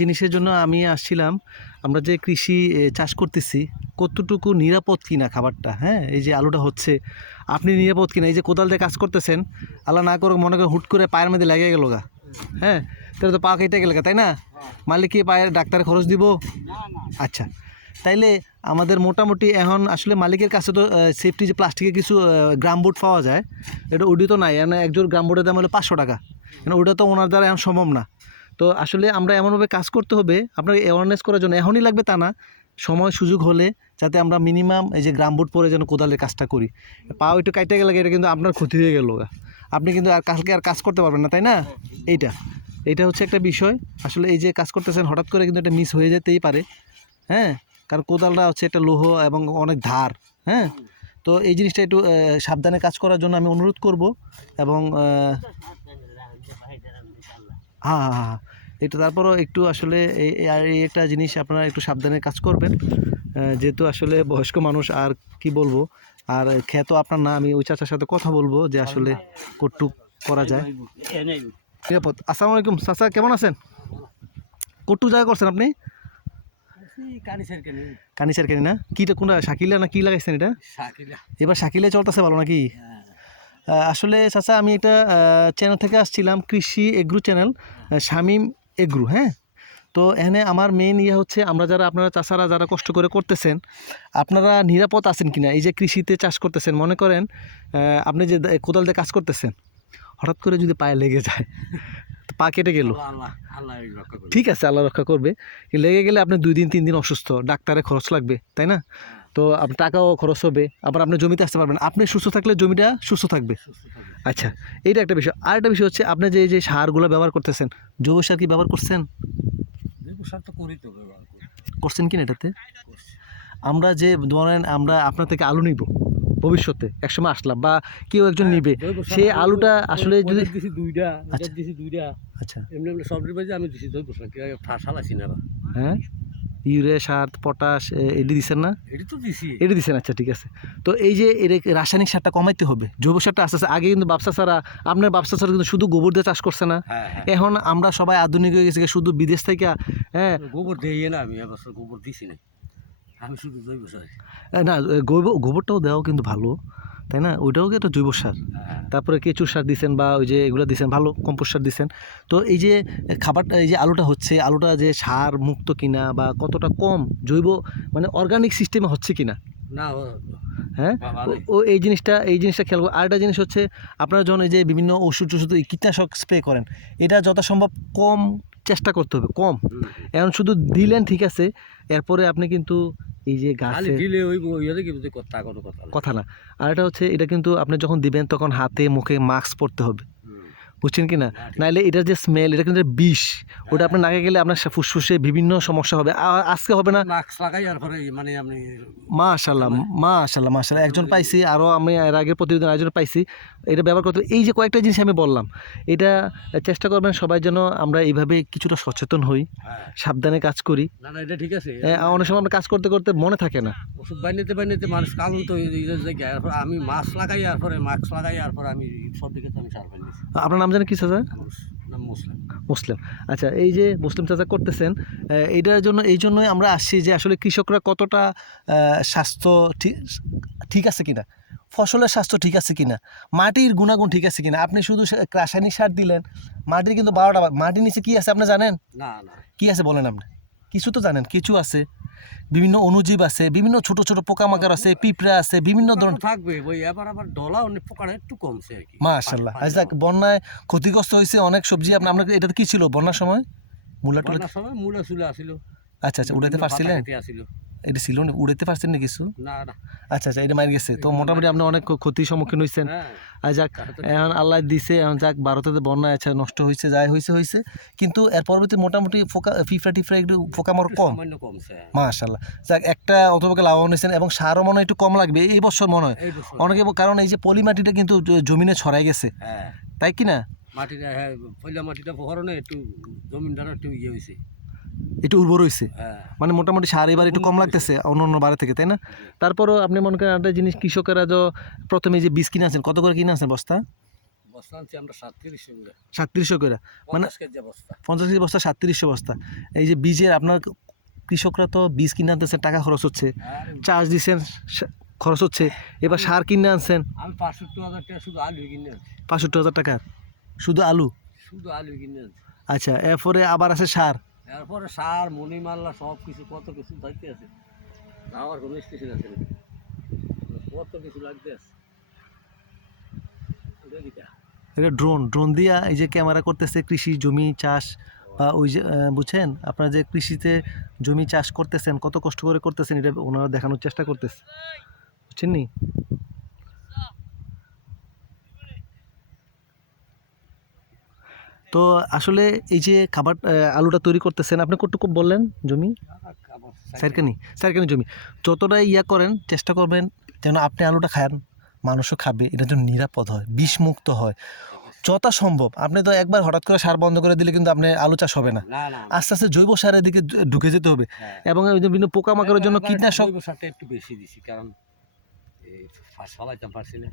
জিনিসের জন্য আমি আসছিলাম। আমরা যে কৃষি চাষ করতেছি, কতটুকু নিরাপদ কিনা খাবারটা হ্যাঁ? এই যে আলুটা হচ্ছে, আপনি নিরাপদ কিনা? এই যে কোদাল দিয়ে কাজ করতেছেন, আল্লাহ না করে মনে করে হুট করে পায়ের মধ্যে লেগে গেল গা হ্যাঁ? তাহলে তো পা কেটে গেল তাই না? মালিক কি পায়ের ডাক্তারের খরচ দিব? আচ্ছা তাইলে আমাদের মোটামুটি এখন আসলে মালিকের কাছে তো সেফটি যে প্লাস্টিকের কিছু গ্রাম বোর্ড পাওয়া যায়, এটা ওডি তো নাই একজন গ্রাম বোর্ডের দাম হলো পাঁচশো টাকা ওটা তো ওনার দ্বারা এখন সম্ভব না। তো আসলে আমরা এমনভাবে কাজ করতে হবে, আপনাকে অ্যাওয়ারনেস করার জন্য। এখনই লাগবে তা না, সময় সুযোগ হলে যাতে আমরা মিনিমাম এই যে গ্রাম বোর্ড পরে যেন কোদালের কাজটা করি। পাও একটু কাইটে গেলে এটা কিন্তু আপনার ক্ষতি হয়ে গেল আপনি কিন্তু আর কালকে আর কাজ করতে পারবেন না, তাই না? এইটা এইটা হচ্ছে একটা বিষয়। আসলে এই যে কাজ করতেছেন, হঠাৎ করে কিন্তু এটা মিস হয়ে যেতেই পারে হ্যাঁ? কারণ কোদালটা হচ্ছে একটা লোহ এবং অনেক ধার হ্যাঁ? তো এই জিনিসটা একটু সাবধানে কাজ করার জন্য আমি অনুরোধ করব এবং হ্যাঁ হ্যাঁ হ্যাঁ। এটা তারপরও একটু আসলে আর একটা জিনিস আপনারা একটু সাবধানে কাজ করবেন। যেহেতু আসলে বয়স্ক মানুষ আর কি বলব? আর খ্যাত আপনার না আমি ওই চাচার সাথে কথা বলব যে আসলে কটুক করা যায়। নিরাপদ। আসসালামু আলাইকুম চাচা কেমন আছেন? কটুক জায়গা করছেন আপনি? কানিসার কেনি না? কি কোনটা শাকিলা না কি লাগাইছেন এটা? এবার শাকিলে চলতেছে ভালো নাকি? আহ, আসলে চাচা আমি এটা চ্যানেল থেকে আসছিলাম কৃষি এগ্রু চ্যানেল শামিম এগ্রু হ্যাঁ? তো এখানে আমার মেইন ইয়ে হচ্ছে আমরা যারা আপনারা চাষারা যারা কষ্ট করে করতেছেন আপনারা নিরাপদ আছেন কিনা? এই যে কৃষিতে চাষ করতেছেন মনে করেন আপনি যে কোদাল দিয়ে কাজ করতেছেন হঠাৎ করে যদি পায়ে লেগে যায় তো পা কেটে গেল। ঠিক আছে আল্লাহ রক্ষা করবে। লেগে গেলে আপনি দুই দিন তিন দিন অসুস্থ ডাক্তারে খরচ লাগবে তাই না? তো আপনার টাকাও খরচ হবে আবার আপনি জমিতে আসতে পারবেন আপনি সুস্থ থাকলে জমিটা সুস্থ থাকবে। আচ্ছা এইটা একটা বিষয়। আর একটা বিষয় হচ্ছে আপনি যে এই যে সারগুলো ব্যবহার করতেছেন জৈব সার কি ব্যবহার করছেন? করছেন কি না এটাতে? আমরা যে ধরেন আমরা আপনার থেকে আলু নিব ভবিষ্যতে একসময় আসলাম বা কেউ একজন নিবে সেই আলুটা আসলে যদি দিছি দুইটা আচ্ছা। দুইটা। আচ্ছা। এমনি আমি দিছি জৈব সার কি ফাঁসালাইছি না হ্যাঁ? ইউরিয়া সার পটাশ এটি দিচ্ছেন না? এটি তো দিছি। এটি দিচ্ছেন আচ্ছা ঠিক আছে। তো এই যে এর রাসায়নিক সারটা কমাইতে হবে জৈব সারটা আস্তে আস্তে আগে কিন্তু ব্যবসা ছাড়া আপনার ব্যবসা ছাড়া কিন্তু শুধু গোবর দিয়ে চাষ করছে না। হ্যাঁ হ্যাঁ। এখন আমরা সবাই আধুনিক হয়ে গেছি শুধু বিদেশ থেকে হ্যাঁ। গোবর দিয়ে না আমি গোবর দিছি না। আমি শুধু জৈব সার। না গোবর গোবরটাও দেওয়াও কিন্তু ভালো তাই না? ওইটাও কি একটা জৈব সার? হ্যাঁ। তারপরে কেঁচুর সার দিচ্ছেন বা ওই যে এগুলো দিচ্ছেন ভালো কম্পোস্ট সার দিচ্ছেন তো এই যে খাবারটা এই যে আলুটা হচ্ছে আলুটা যে সার মুক্ত কিনা বা কতটা কম জৈব মানে অর্গানিক সিস্টেমে হচ্ছে কিনা? না হ্যাঁ? ও- এই জিনিসটা এই জিনিসটা খেয়াল করুন আরেকটা জিনিস হচ্ছে আপনারা যখন এই যে বিভিন্ন ওষুধ টষুধ কীটনাশক স্প্রে করেন এটা যথাসম্ভব কম চেষ্টা করতে হবে কম। এখন শুধু দিলেন ঠিক আছে এরপরে আপনি কিন্তু এই যে গাছ গাছে দিলে ওই কথা না। আর এটা হচ্ছে এটা কিন্তু আপনি যখন দিবেন তখন হাতে মুখে মাস্ক পরতে হবে। বুঝছেন কি না? নাহলে এটার যে স্মেল এটা কিন্তু বিষ। ওটা আপনার নাকে গেলে আপনার ফুসফুসে বিভিন্ন সমস্যা হবে। আজকে হবে না? মানে আমি মাশাল্লাহ মাশাল্লাহ মাশাল্লাহ একজন পাইছি আরও আমি এর আগের প্রতিবেদন একজন পাইছি। এটা ব্যবহার করতে এই যে কয়েকটা জিনিস আমি বললাম এটা চেষ্টা করবেন সবাই যেন আমরা এইভাবে কিছুটা সচেতন হই হ্যাঁ। সাবধানে কাজ করি। না না এটা ঠিক আছে। অনেক সময় আমরা কাজ করতে করতে মনে থাকে না। ওষুধ বানিতে বানিতে মানুষ কালন তো আমি মাস্ক লাগাই আর পরে মাস্ক লাগাই আর পরে আমি সব দিকে তো আমি সার বানিয়েছি। আপনার নাম জানেন কি চাচা? মুসলিম আচ্ছা এই যে মুসলিম চাচা করতেছেন এইটার জন্য এই জন্যই আমরা আসছি যে আসলে কৃষকরা কতটা স্বাস্থ্য ঠিক ঠিক আছে কিনা? ফসলের স্বাস্থ্য ঠিক আছে কিনা? মাটির গুণাগুণ ঠিক আছে কিনা? আপনি শুধু রাসায়নিক সার দিলেন মাটির কিন্তু বারোটা। মাটির নিচে কি আছে আপনি জানেন? না। কি আছে বলেন আপনি? কিছু তো জানেন কিছু আছে। বিভিন্ন অনুজীব আছে বিভিন্ন ছোট ছোট পোকামাকড় আছে পিঁপড়া আছে বিভিন্ন ধরনের থাকবে ওই এবার আবার ডলা অনেক পোকাটা একটু কমছে আর কি। মাশাল্লাহ। আচ্ছা বন্যায় ক্ষতিগ্রস্ত হয়েছে অনেক সবজি আপনি আপনার এটা কি ছিল বন্যার সময়? মূলা টুলা সময় মূলা চুলা আসিল আচ্ছা আচ্ছা উড়াইতে পারছিলেন? এটা ছিল না উড়াইতে পারছেন না কিছু? না না। আচ্ছা আচ্ছা এটা মার গেছে। তো মোটামুটি আপনি অনেক ক্ষতির সম্মুখীন হয়েছেন হ্যাঁ। আর যাক এখন আল্লাহ দিছে এখন যাক বন্যা আছে নষ্ট হয়েছে যাই হয়েছে হয়েছে কিন্তু এর পরবর্তী মোটামুটি ফোকা ফিফরা টিফরা একটু ফোকামর কম। মাশাল্লাহ যাক একটা অথবা লাভবান হয়েছেন এবং সারও মনে হয় একটু কম লাগবে এই বছর মনে হয়। অনেকে কারণ এই যে পলি মাটিটা কিন্তু জমিনে ছড়াই গেছে। হ্যাঁ। তাই কি না? মাটিটা হ্যাঁ একটু জমিনটার একটু ইয়ে হয়েছে একটু উর্বর হয়েছে হ্যাঁ। মানে মোটামুটি সার এবার একটু কম লাগতেছে অন্য অন্য বারে থেকে তাই না? তারপরও আপনি মনে করেন একটা জিনিস কৃষকেরা যে প্রথমে যে বীজ কিনে আছেন কত করে কিনে আছেন বস্তা? সাতত্রিশশো করে। মানে পঞ্চাশ কেজি বস্তা। সাতত্রিশশো বস্তা। এই যে বীজের আপনার কৃষকরা তো বীজ কিনে আনতেছে টাকা খরচ হচ্ছে। আর চাষ দিচ্ছেন খরচ হচ্ছে। এবার সার কিনে আনছেন। আমি পাঁচষট্টি হাজার টাকা শুধু আলু কিনে পাঁচষট্টি হাজার টাকার শুধু আলু? শুধু আলু কিনে আচ্ছা এরপরে আবার আছে সার। এরপরে সার মনি মাল্লা সব কিছু কত কিছু দায়িত্ব আছে। আমার কোনো স্টেশন আছে নাকি কত কিছু লাগতে আছে। এটা ড্রোন ড্রোন দিয়া এই যে ক্যামেরা করতেছে কৃষি, জমি চাষ, বা ওই যে বুঝছেন? আপনারা যে কৃষিতে জমি চাষ করতেছেন, কত কষ্ট করে করতেছেন, এটা ওনারা দেখানোর চেষ্টা করতেছে। বুঝছেন নি? তো আসলে এই যে খাবার আলুটা তৈরি করতেছেন আপনি কতটুকু বললেন জমি? সাইরকানি সাইরকানি জমি। যতটা ইয়া করেন চেষ্টা করবেন যেন আপনি আলুটা খান মানুষও খাবে এটা যেন নিরাপদ হয় বিষমুক্ত হয়। যত সম্ভব আপনি তো একবার হঠাৎ করে সার বন্ধ করে দিলে কিন্তু আপনি আলু চাষ হবে না। আস্তে আস্তে জৈব সারের দিকে ঢুকে যেতে হবে। হ্যাঁ। এবং বিভিন্ন পোকামাকড়ের জন্য কীটনাশক জৈব সারটা একটু বেশি দিছি কারণ এই ফাঁস ফালাইতাম পারছি না।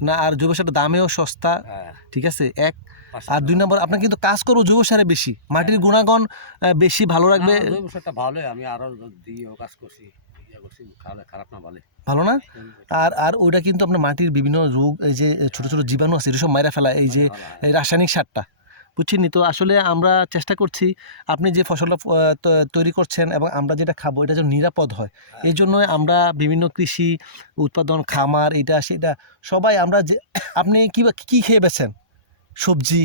না আর জৈব সারের দামেও সস্তা হ্যাঁ। ঠিক আছে? এক আর দুই নম্বর আপনার কিন্তু কাজ করব জৈব সারে বেশি। মাটির গুণাগুণ বেশি ভালো রাখবে জৈব সারটা ভালো আমি আরও দিয়ে কাজ করছি খারাপ না ভালো ভালো না? আর আর ওইটা কিন্তু আপনার মাটির বিভিন্ন রোগ এই যে ছোট ছোট জীবাণু আছে এসব মাইরা ফেলা এই যে রাসায়নিক সারটা। বুঝছেন তো আসলে আমরা চেষ্টা করছি আপনি যে ফসলটা তৈরি করছেন এবং আমরা যেটা খাব এটা যেন নিরাপদ হয়। এই জন্য আমরা বিভিন্ন কৃষি উৎপাদন খামার এটা সেটা সবাই আমরা যে আপনি কী কী খেয়ে বেছেন? সবজি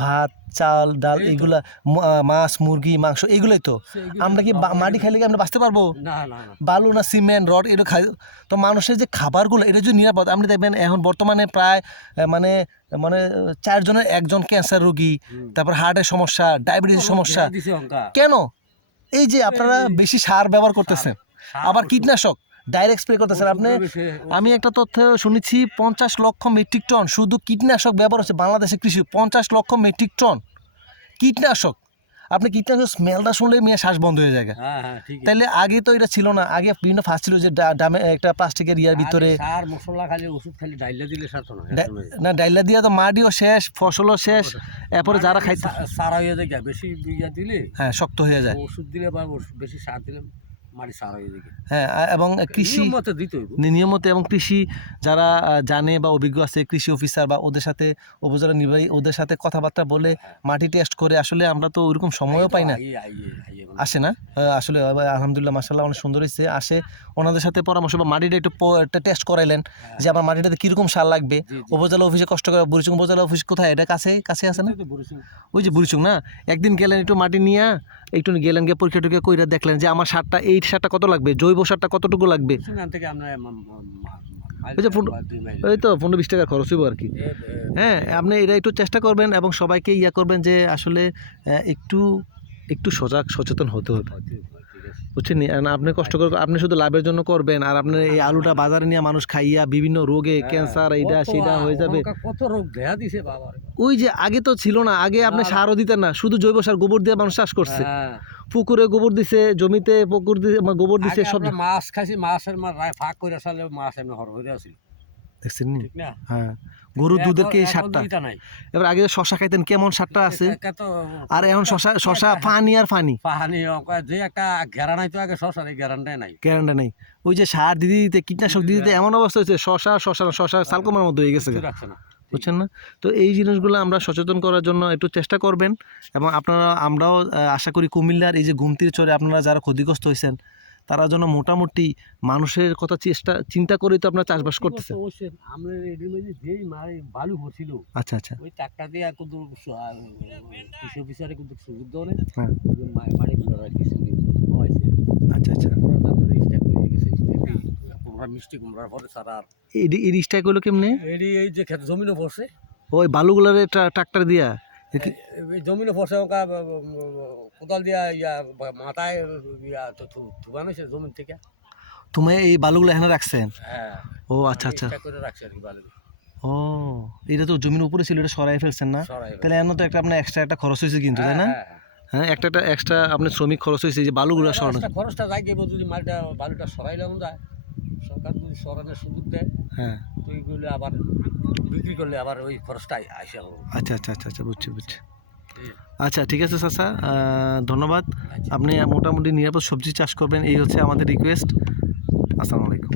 ভাত চাল ডাল এগুলা মাছ মুরগি মাংস এগুলোই তো। আমরা কি মাটি খাইলে কি আমরা বাঁচতে পারব? বালু না সিমেন্ট রড এগুলো খাই তো মানুষের যে খাবারগুলো এটা যে নিরাপদ আপনি দেখবেন এখন বর্তমানে প্রায় মানে মানে চারজনের একজন ক্যান্সার রোগী তারপর হার্টের সমস্যা ডায়াবেটিসের সমস্যা। কেন? এই যে আপনারা বেশি সার ব্যবহার করতেছেন। আবার কীটনাশক। ডাইরেক্ট স্প্রে করতেছেন। আপনি আমি একটা তথ্য শুনেছি পঞ্চাশ লক্ষ মেট্রিক টন শুধু কীটনাশক ব্যবহার হচ্ছে বাংলাদেশের কৃষি। পঞ্চাশ লক্ষ মেট্রিক টন কীটনাশক। আপনি কীটনাশক স্মেলটা শুনলে মেয়ে শ্বাস বন্ধ হয়ে যায় হ্যাঁ হ্যাঁ। তাইলে আগে তো এটা ছিল না। আগে বিভিন্ন ফার্স্ট ছিল যে ডামে একটা প্লাস্টিকের ইয়ার ভিতরে আগে সার মশলা খালি ওষুধ খালি ডাইলে দিলে সারতো না না ডাইলা দিয়ে তো মাটিও শেষ ফসলও শেষ। এরপরে যারা খাইতে সারা হয়ে যায় বেশি ইয়া দিলে হ্যাঁ শক্ত হয়ে যায়। ওষুধ দিলে বা বেশি সার দিলে হয়ে হ্যাঁ এবং কৃষি নিয়মিত এবং কৃষি যারা জানে বা অভিজ্ঞ আছে কৃষি অফিসার বা ওদের সাথে উপজেলা নির্বাহী ওদের সাথে কথাবার্তা বলে মাটি টেস্ট করে আসলে আমরা তো ওইরকম সময়ও পাই না। আসে না? আসলে আলহামদুলিল্লাহ মাসাল্লাহ অনেক সুন্দর হয়েছে আসে ওনাদের সাথে পরামর্শ বা মাটিটা একটু টেস্ট করাইলেন যে আমার মাটিটাতে কীরকম সার লাগবে। উপজেলা অফিসে কষ্ট করে বুড়িচুং উপজেলা অফিস কোথায়? এটা কাছে কাছে আছে না? ওই যে বুড়িচুং না? একদিন গেলেন একটু মাটি নিয়ে একটু গেলেন গিয়ে পরীক্ষা টরীক্ষা কইরা দেখলেন যে আমার সারটা এই সারটা কত লাগবে? জৈব সারটা কতটুকু লাগবে? থেকে আমরা মাইল ওই যে তো পনেরো বিশ টাকা খরচ হইব আর কি। হ্যাঁ আপনি এটা একটু চেষ্টা করবেন এবং সবাইকে ইয়া করবেন যে আসলে একটু একটু সজাগ সচেতন হতে হবে। বুঝছেন আপনি কষ্ট করে আপনি শুধু লাভের জন্য করবেন আর আপনি এই আলুটা বাজারে নিয়ে মানুষ খাইয়া বিভিন্ন রোগে ক্যান্সার এইটা হ্যাঁ, সেটা হয়ে যাবে। কত রোগ দেখা দিছে বাবা ওই যে আগে তো ছিল না আগে আপনি। সারও দিতেন না শুধু জৈব সার গোবর দিয়ে মানুষ চাষ করছে। হ্যাঁ। পুকুরে গোবর দিছে জমিতে পুকুর দিয়ে মানে গোবর দিছে সব মাছ খাইছি মাছের ফাঁক করে আসলে মাছ এমনি হর হয়ে আছিল। দেখছেন নি? হ্যাঁ। গরুর দুধের কি সারটা এবার আগে শশা খাইতেন কেমন সারটা আছে? আর এখন শশা শশা ফানি আর ফানি। পাহানি যে একটা ঘেরা নাই তো আগে শশার এই ঘেরানটাই নাই। গ্যারান্টি নেই। ওই যে সার দিতে দিতে কীটনাশক দিতে দিতে এমন অবস্থা হয়েছে শশা শশা শশা সালকমার মধ্যে হয়ে গেছে। রাখছে না। বুঝছেন না? তো এই জিনিসগুলো আমরা সচেতন করার জন্য একটু চেষ্টা করবেন এবং আপনারা আমরাও আশা করি কুমিল্লার এই যে গুমতির চরে আপনারা যারা ক্ষতিগ্রস্ত হয়েছেন তারা যেন মোটামুটি মানুষের কথা চেষ্টা চিন্তা করেই তো আপনারা চাষবাস মারি বালু ভরছিল আচ্ছা আচ্ছা। ওই দিয়ে কিন্তু আর কৃষি অফিসারে কিন্তু সুযোগ দেওয়া নেই হ্যাঁ আচ্ছা আচ্ছা তারপরে তো আমাদের স্টাক হয়ে গেছে কুমড়া মিষ্টি কুমড়ার পরে সারা আর এই এই রিস্টাই করল কেমনে? এটি এই যে ক্ষেত জমিনে পড়ছে। ওই বালুগুলারে ট্রাক্টর দিয়া? জমিনে পড়ছে ওকা কোদাল দিয়া ইয়া মাথায় ইয়া তো ধুবানো হয়েছে জমিন থেকে। তুমি এই বালুগুলো এখানে রাখছেন? হ্যাঁ। ও আচ্ছা আচ্ছা। করে রাখছে আর কি বালু। ও এটা তো জমির উপরে ছিল এটা সরাই ফেলছেন না? সরাই তাহলে এমন তো একটা আপনার এক্সট্রা একটা খরচ হয়েছে কিন্তু তাই না? হ্যাঁ, হ্যাঁ, হ্যাঁ। একটা একটা এক্সট্রা আপনার শ্রমিক খরচ হয়েছে যে বালুগুলো হ্যাঁ। সরানো খরচটা- খরচটা যাই গেব যদি মালটা বালুটা সরাইলাম যায় সরকার যদি সরানোর সুযোগ দেয় হ্যাঁ। তো এইগুলো আবার বিক্রি করলে আবার ওই খরচটাই আসে আচ্ছা আচ্ছা আচ্ছা আচ্ছা বুঝছি বুঝছি। আচ্ছা ঠিক আছে চাচা আহ, ধন্যবাদ। আচ্ছা। আপনি মোটামুটি নিরাপদ সবজি চাষ করবেন এই হচ্ছে আমাদের রিকোয়েস্ট আসসালামু আলাইকুম।